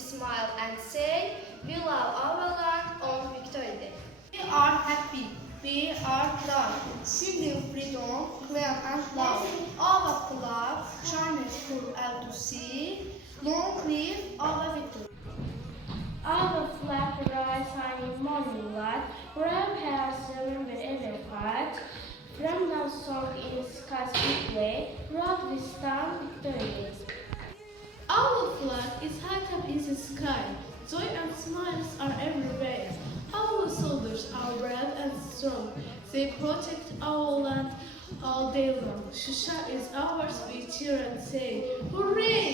smile and say, we love our land on Victory Day. We are happy, we are proud, singing freedom, claim and love. Our flag shines full out to sea, long live our victory. Our flag rises in morning light, brave hearts remember every fight. From now song in skies we play, proud we stand victorious. Our flag is high up in the sky. Joy and smiles are everywhere. Our soldiers are brave and strong. They protect our land all day long. Shusha is ours, we cheer and say, hooray!